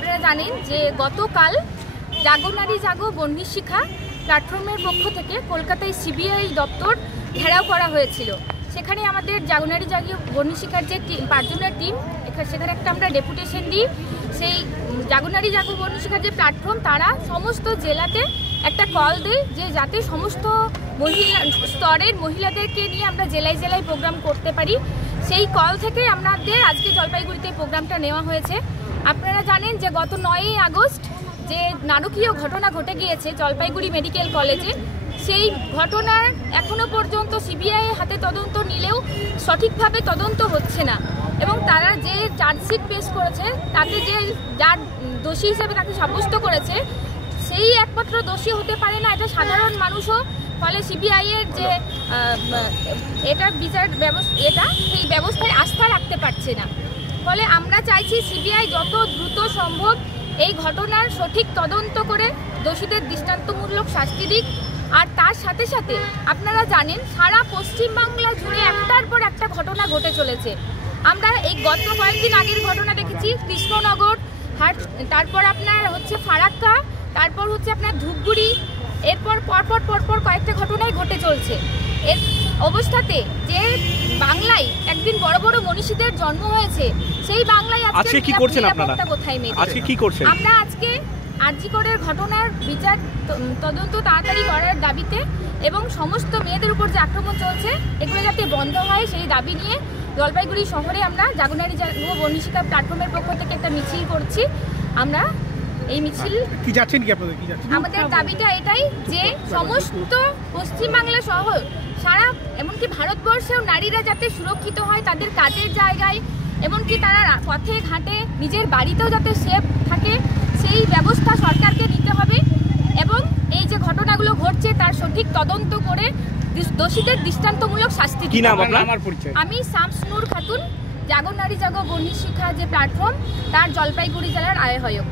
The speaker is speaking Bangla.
আপনারা জানেন যে গতকাল জাগো নারী জাগো বন্যী শিখা প্ল্যাটফর্মের পক্ষ থেকে কলকাতায় সিবিআই দপ্তর ঘেরাও করা হয়েছিল। সেখানে আমাদের জাগো নারী জাগো বন্যী শিখার যে 5 জনের টিম, সেখানে একটা আমরা ডেপুটেশন দিই। সেই জাগো নারী জাগো বন্যী শিখার যে প্ল্যাটফর্ম, তারা সমস্ত জেলাতে একটা কল দেয় যে যাতে সমস্ত স্তরের মহিলাদেরকে নিয়ে আমরা জেলায় জেলায় প্রোগ্রাম করতে পারি। সেই কল থেকে আমাদের আজকে জলপাইগুড়িতে প্রোগ্রামটা নেওয়া হয়েছে। আপনারা জানেন যে গত 9ই আগস্ট যে নারকীয় ঘটনা ঘটে গিয়েছে জলপাইগুড়ি মেডিকেল কলেজে, সেই ঘটনার এখনো পর্যন্ত সিবিআই হাতে তদন্ত নিলেও সঠিকভাবে তদন্ত হচ্ছে না, এবং তারা যে চার্জশিট পেশ করেছে তাতে যে যার দোষী হিসেবে তাকে সাব্যস্ত করেছে সেই একমাত্র দোষী হতে পারে না, এটা সাধারণ মানুষও। ফলে সিবিআইয়ের যে এটা বিচার ব্যবস্থা, সেই ব্যবস্থায় আস্থা রাখতে পারছে না। ফলে আমরা চাইছি সিবিআই যত দ্রুত সম্ভব এই ঘটনার সঠিক তদন্ত করে দোষীদের দৃষ্টান্তমূলক শাস্তি দিক। আর তার সাথে সাথে আপনারা জানেন সারা পশ্চিমবাংলা জুড়ে একটার পর একটা ঘটনা ঘটে চলেছে। আমরা এই গত কয়েকদিন আগের ঘটনা দেখেছি কৃষ্ণনগর, তারপর আপনার হচ্ছে ফারাক্কা, তারপর হচ্ছে আপনার ধূপগুড়ি, এরপর পরপর কয়েকটা ঘটনাই ঘটে চলছে। এর অবস্থাতে যে বাংলায় একদিন বড় বড় মনীষীদের জন্ম হয়েছে, সেই বাংলায় আজকে কি করছেন আপনারা? কোথায় আজকে কি করছেন? আমরা আজকে আরজিকরের ঘটনার বিচার তদন্ত তাড়াতাড়ি করার দাবিতে এবং সমস্ত মেয়েদের উপর যে আক্রমণ চলছে এগুলো যাতে বন্ধ হয় সেই দাবি নিয়ে জলপাইগুড়ি শহরে আমরা জাগো নারী জাগো বন্যী শিখা প্ল্যাটফর্মের পক্ষ থেকে একটা মিছিল করছি। আমরা এই মিছিল কি যাচ্ছেন কি আপনাদের কি যাচ্ছেন? আমাদের দাবিটা এটাই যে সমস্ত পশ্চিমবাংলা সহ সারা এমনকি ভারতবর্ষেও নারীরা যাতে সুরক্ষিত হয়, তাদের কাজের জায়গায় এমনকি তারা পথে ঘাটে নিজের বাড়িতেও যাতে সেফ থাকে, সেই ব্যবস্থা সরকারকে নিতে হবে। এবং এই যে ঘটনাগুলো ঘটছে তার সঠিক তদন্ত করে দোষীদের দৃষ্টান্তমূলক শাস্তি দিতে হবে। আমি শামস নূর খাতুন, জাগো নারী জাগো বন্যী শিখা যে প্ল্যাটফর্ম, তার জলপাইগুড়ি জেলার আহ্বায়ক।